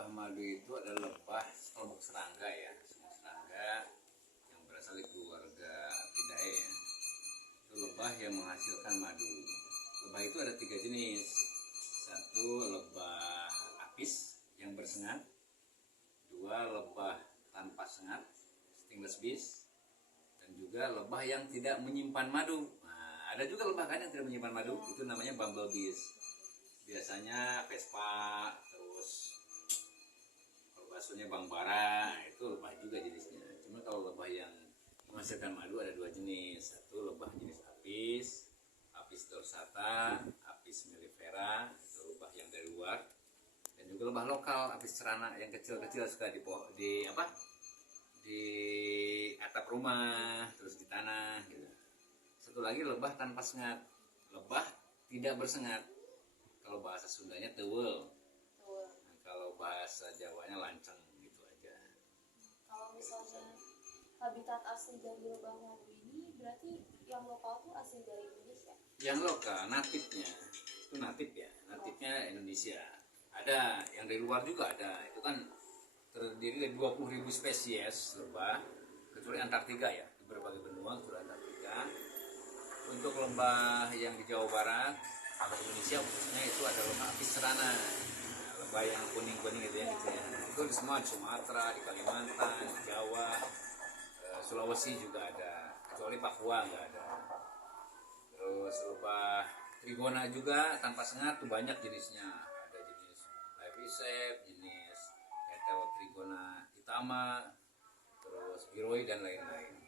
lebah madu itu adalah lebah kelompok serangga ya, semua serangga yang berasal dari keluarga Apidae ya. Itu lebah yang menghasilkan madu. Lebah itu ada 3 jenis. Satu, lebah apis yang bersengat. 2, lebah tanpa sengat, stingless bees. Dan juga lebah yang tidak menyimpan madu. Nah, ada juga lebah kan yang tidak menyimpan madu, itu namanya bumblebees. Biasanya Vespa, terus kalau bahasanya Bang Bara, itu lebah juga jenisnya. Cuma kalau lebah yang menghasilkan madu ada 2 jenis. Satu lebah jenis apis, Apis dorsata, Apis mellifera, itu lebah yang dari luar. Dan juga lebah lokal, Apis cerana yang kecil-kecil suka di atap rumah, terus di tanah gitu. Satu lagi lebah tanpa sengat, lebah tidak bersengat. Kalau bahasa Sundanya teuweul. Nah, kalau bahasa Jawanya lanceng gitu aja. Kalau misalnya habitat asli dari lebah madu ini berarti yang lokal tuh asli dari Indonesia. Yang lokal natifnya itu natif ya, natifnya Indonesia. Ada yang dari luar juga ada. Itu kan terdiri dari 20.000 spesies lebah, kecuali Antartika ya, di berbagai benua kecuali Antartika. Untuk lebah yang di Jawa Barat atau Indonesia khususnya itu ada lebah apis cerana. Nah, lebah yang kuning-kuning gitu ya, gitu ya. Itu di semua di Sumatera, di Kalimantan, di Jawa, Sulawesi juga ada, kecuali Papua nggak ada. Terus lebah trigona juga tanpa sengat tuh banyak jenisnya. Ada jenis Levisep, jenis Heterotrigona hitama, terus biroi dan lain-lain.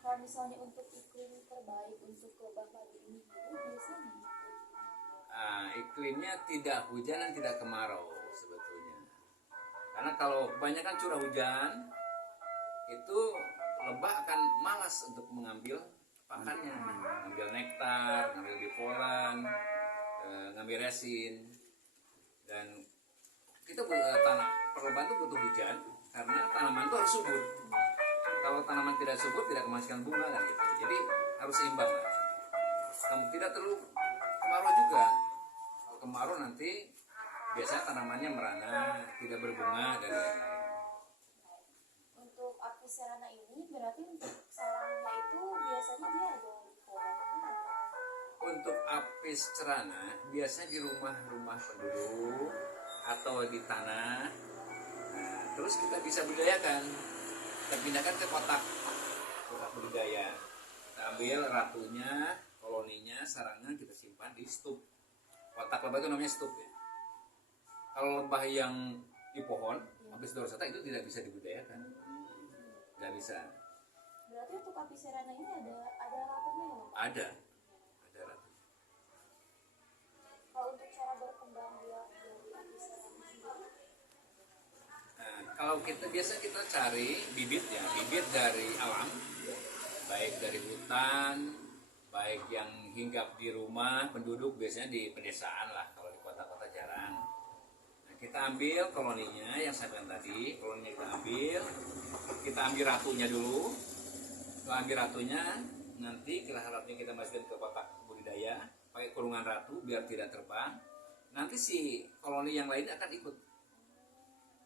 Kalau misalnya untuk iklim terbaik untuk lebah madu ini biasanya Iklimnya tidak hujan dan tidak kemarau sebetulnya. Karena kalau kebanyakan curah hujan, itu lebah akan malas untuk mengambil pakannya, ngambil nektar, ngambil bipolen, ngambil resin. Dan kita perlombaan itu butuh hujan karena tanaman itu harus subur. Kalau tanaman tidak subur tidak menghasilkan bunga kan gitu. Jadi harus seimbang lah. Tidak terlalu kemarau juga. Kalau kemarau nanti biasanya tanamannya merana, tidak berbunga dan lain-lain. untuk apis cerana ini berarti untuk sarangnya itu biasanya dia ada di pohon. Untuk apis cerana biasanya di rumah-rumah penduduk atau di tanah. Nah, terus kita bisa budidayakan, kita pindahkan ke kotak budidaya. Kita ambil ratunya, koloninya, sarangnya kita simpan di stup. Kotak lebah itu namanya stup ya. Kalau lebah yang di pohon, apis dorsata itu tidak bisa dibudidayakan, nggak bisa. Berarti untuk apis cerana ini ada ratunya ya? Ada ratu. Kalau untuk cara berkembang dia dari apis cerana sendiri, Nah, kalau kita biasa kita cari bibit ya, bibit dari alam, baik dari hutan, baik yang hinggap di rumah penduduk, biasanya di pedesaan lah, kalau di kota-kota jarang. Nah, kita ambil koloninya yang saya bilang tadi, koloninya kita ambil ratunya dulu. Setelah ambil ratunya, nanti ratunya kita masukin ke kotak budidaya, pakai kurungan ratu biar tidak terbang. Nanti si koloni yang lain akan ikut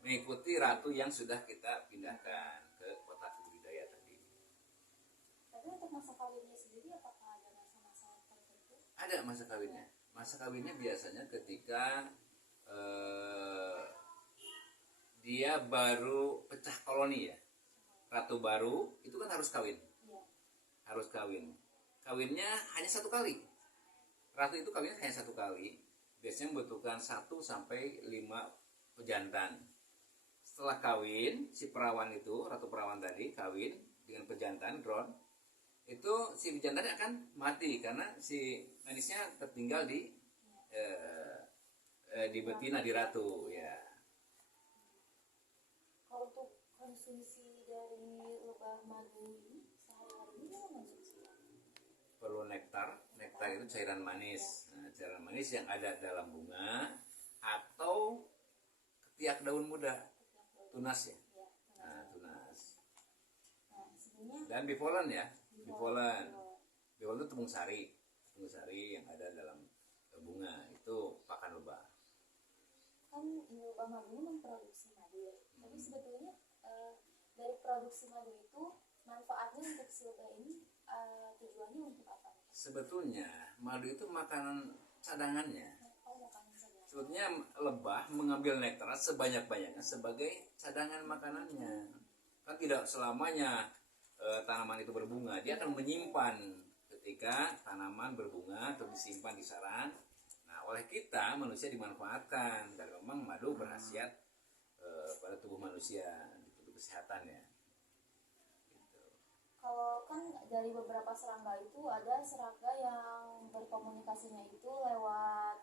mengikuti ratu yang sudah kita pindahkan ke kotak budidaya tadi. tapi untuk masa kawinnya sendiri apakah ada masa-masa tertentu? Ada masa kawinnya. Masa kawinnya biasanya ketika dia baru pecah koloni ya. Ratu baru itu kan harus kawin. Iya. Harus kawin. Kawinnya hanya 1 kali. Ratu itu kawinnya hanya 1 kali. Biasanya membutuhkan 1 sampai 5 pejantan. Setelah kawin, si perawan itu, ratu perawan tadi kawin dengan pejantan drone, itu si pejantan akan mati karena si manisnya tertinggal di betina di ratu ya. Kalau untuk konsumsi dari lebah madu ini sehari-hari ini apa konsumsi? Perlu nektar. Nektar itu cairan manis. Nah, cairan manis yang ada dalam bunga atau ketiak daun muda, tunas ya. Nah, tunas. Nah, sebenarnya Dan bipolen ya, bipolen itu tepung sari yang ada dalam bunga itu pakan lebah. kan ini lebah madu ini memproduksi madu ya. Tapi sebetulnya dari produksi madu itu manfaatnya untuk si lebah ini tujuannya untuk apa? Sebetulnya madu itu makanan cadangannya. Oh, makanan saja. Sebetulnya lebah mengambil nektar sebanyak-banyaknya sebagai cadangan makanannya. Kan tidak selamanya tanaman itu berbunga, dia akan menyimpan ketika tanaman berbunga atau disimpan di sarang. Nah, oleh kita manusia dimanfaatkan dan memang madu berkhasiat pada tubuh manusia untuk kesehatannya. Gitu. Kalau kan dari beberapa serangga itu ada serangga yang berkomunikasinya itu lewat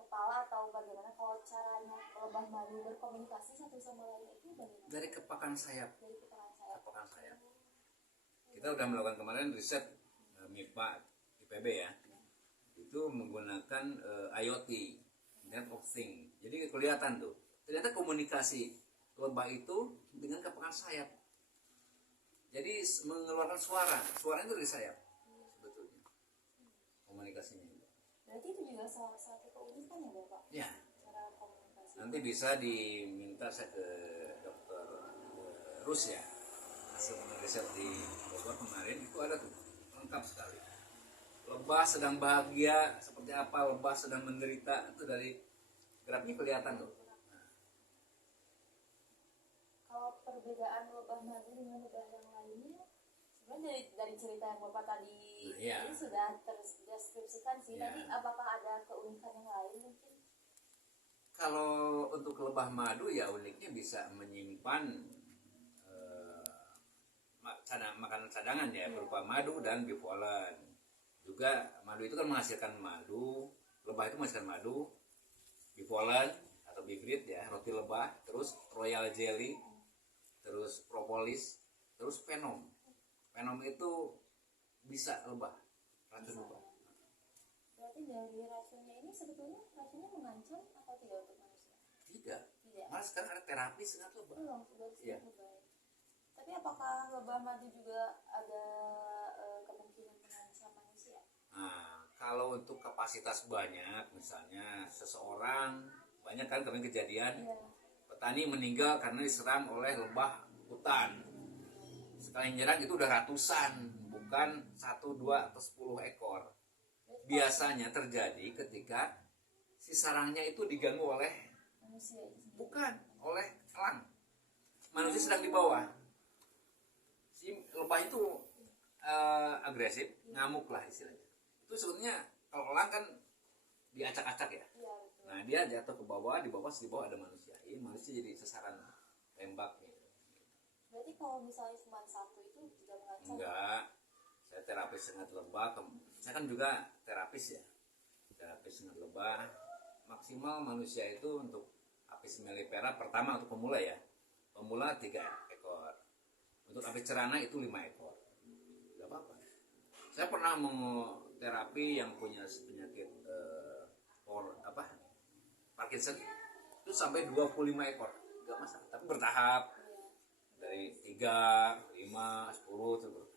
kepala atau bagaimana? Kalau caranya lebah madu berkomunikasi satu sama lain itu bagaimana? Dari kepakan sayap. Dari kepalan sayap. Kepakan sayap. Kita udah melakukan kemarin riset MIPA IPB ya. Itu menggunakan IoT, Internet of Things. Jadi kelihatan tuh. Ternyata komunikasi lebah itu dengan kepakan sayap. Jadi mengeluarkan suara. Suaranya itu dari sayap. Sebetulnya. Komunikasinya itu. Berarti itu juga salah satu keunikan ya Bapak? Ya. Cara komunikasi. Nanti bisa diminta saya ke dokter Rus ya. Hasil riset di Bogor kemarin itu ada tuh. Lengkap sekali. Lebah sedang bahagia seperti apa, lebah sedang menderita, itu dari grafnya kelihatan tuh. Kalau perbedaan lebah madu dengan lebah yang lainnya, sebenarnya dari cerita yang Bapak tadi Iya. ini sudah terdeskripsikan sih. Iya. Tapi apakah ada keunikan yang lain mungkin? Kalau untuk lebah madu ya uniknya bisa menyimpan makanan cadangan ya, berupa madu dan bipolen. Juga madu itu kan menghasilkan madu, lebah itu menghasilkan madu, bipolen atau bifrit ya, roti lebah, terus royal jelly, terus propolis, terus venom. Venom itu bisa lebah, racun lebah. Berarti dari racunnya ini sebetulnya racunnya mengancam atau tidak untuk manusia? Tidak. Tidak. Malah sekarang ada terapi sengat lebah. Belum, sudah Iya. lebah. Tapi apakah lebah madu juga ada kemungkinan mengancam manusia? Nah, kalau untuk kapasitas banyak, misalnya seseorang, banyak kan kemarin kejadian Iya. petani meninggal karena diserang oleh lebah hutan. Sekali nyerang itu udah ratusan, bukan 1, 2, atau 10 ekor. Biasanya terjadi ketika si sarangnya itu diganggu oleh, Manusia itu sendiri. bukan, oleh elang. Manusia sedang di bawah. Si lebah itu agresif, ngamuk lah istilahnya. Itu sebetulnya kalau elang kan diacak-acak ya. Iya, betul. Nah dia jatuh ke bawah, di bawah ada manusia. Ini manusia jadi sasaran tembak nih. Berarti kalau misalnya cuma satu itu tidak mengancam? Enggak, saya terapis sengat lebah. Saya kan juga terapis ya. Terapis sengat lebah. Maksimal manusia itu untuk apis mellifera pertama untuk pemula ya. Pemula 3 ekor. Untuk apis cerana itu 5 ekor. Enggak apa-apa. Saya pernah mau terapi yang punya penyakit Parkinson itu sampai 25 ekor. Enggak masalah, tapi bertahap. Dari 3, 5, 10 itu.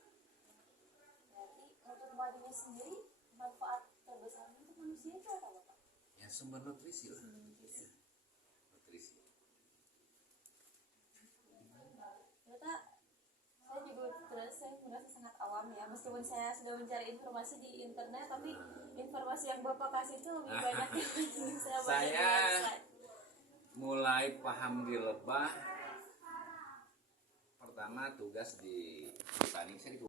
Berarti untuk madunya sendiri manfaat terbesar untuk manusia itu apa Bapak? Ya sumber nutrisi lah. Nutrisi. Ya, nutrisi. Ternyata saya juga saya merasa sangat awam ya, meskipun saya sudah mencari informasi di internet, tapi informasi yang Bapak kasih itu lebih banyak yang saya baca di Saya website. mulai paham di lebah pertama tugas di petani saya di